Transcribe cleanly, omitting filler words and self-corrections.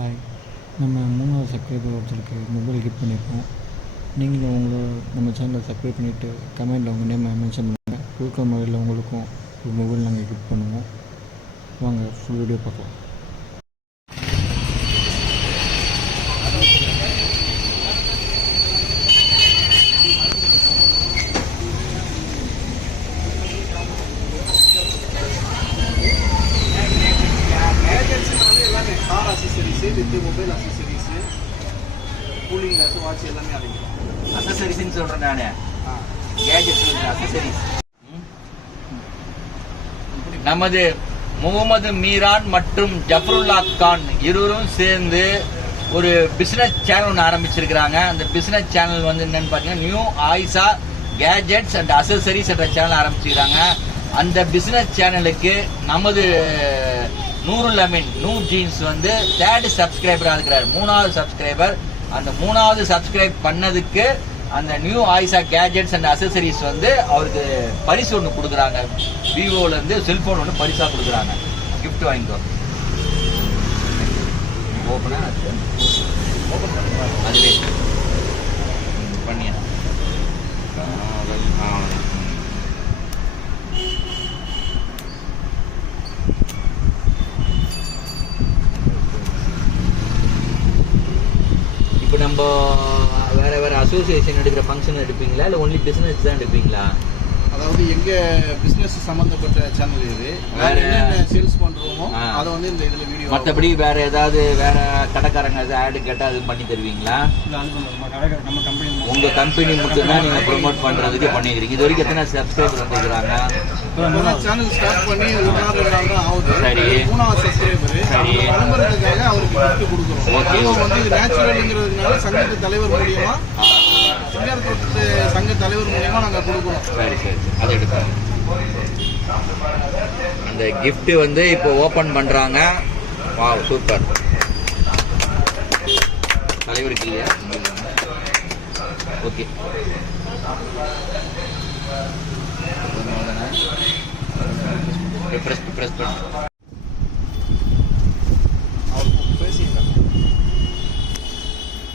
Hi, நம்ம 3வது subscriber ஒருத்தருக்கு மொபைல் கிஃப்ட் பண்ணியிருக்கோம். நீங்களும் நம்ம சேனலை சப்ஸ்கிரைப் பண்ணிவிட்டு கமெண்ட்டில் உங்கள் நேமை மென்ஷன் பண்ணுங்கள். கொடுக்குற முறையில் உங்களுக்கும் ஒரு மொபைல் நாங்கள் கிஃப்ட் பண்ணுவோம். வாங்க ஃபுல் வீடியோ பார்க்கலாம். Car அசசரிஸு with mobile அசசரிஸு cooling glass watch எல்லாமே அடங்கிடும். அசசரிஸ்ன்னு சொல்கிறேன் நான். கேஜெட்ஸ் அசசரிஸ். நமது முகமது மீரான் மற்றும் ஜஃபருல்லா கான் இருவரும் சேர்ந்து ஒரு பிஸ்னஸ் சேனல் ஒன்று ஆரம்பிச்சிருக்கிறாங்க. அந்த பிஸ்னஸ் சேனல் வந்து என்னன்னு பார்த்தீங்கன்னா நியூ ஆயிஷா கேஜெட்ஸ் அண்ட் அசசரிஸ் என்ற சேனல் ஆரம்பிச்சிருக்கிறாங்க. அந்த பிஸ்னஸ் சேனலுக்கு நமது நூருல் அமீன் நூ ஜீன்ஸ் வந்து 3rd சப்ஸ்கிரைபராக இருக்கிறார். 3வது சப்ஸ்கிரைபர். அந்த 3வது சப்ஸ்கிரைப் பண்ணதுக்கு அந்த நியூ ஆயிஷா கேஜெட்ஸ் அண்ட் அசசரிஸ் வந்து அவருக்கு பரிசு ஒன்று கொடுக்குறாங்க. விவோலேருந்து செல்ஃபோன் ஒன்று பரிசாக கொடுக்குறாங்க. கிஃப்ட் வாங்கிக்கோ. ஓப்பனா ஓப்பன் பண்ணுங்க. அதுவே பண்ணியா இப்போ நம்ம வேற வேற அசோசியேஷன் எடுக்கிற ஃபங்க்ஷன் எடுப்பீங்களா இல்லை ஒன்லி பிஸ்னஸ் தான் எடுப்பீங்களா? அதாவது எங்க பிசினஸ் சம்பந்தப்பட்ட சேனல் இது. வேற என்ன சேல்ஸ் பண்றோமோ அதை வந்து இந்த இதுல வீடியோ. மற்றபடி வேற ஏதாவது வேற கடைக்காரங்க ஏதாவது ஆடு கேட்டால் அது பண்ணி தருவீங்களா? நம்ம கம்பெனி உங்க கம்பெனி மட்டும் தான் நீங்க ப்ரொமோட் பண்றதுக்கு பண்ணிக்கிறீங்க. இது வரைக்கும் எத்தனை சப்ஸ்கிரைபர் வந்துருக்காங்க? சேனல் ஸ்டார்ட் பண்ணி 1 நாள் 2 நாள் தான் ஆகுது. சரி. 3வது சப்ஸ்கிரைபர். சரி. விளம்பரத்துக்காக அவருக்கு கிஃப்ட் கொடுக்குறோம். ஓகே. வந்து இது நேச்சுரல்ங்கிறதுனால சங்கத்து தலைவர் மூலியமா சிங்கர்பட்டு சங்க தலைவர் மூலியமா நாங்கள் கொடுக்குறோம். சரி சரி அதை எடுத்தாங்க. அந்த கிஃப்ட் வந்து இப்போ ஓப்பன் பண்றாங்க. Wow super. தலைவருக்கு இல்லையா? ஓகே. ப்ரெஸ் பண்ணு.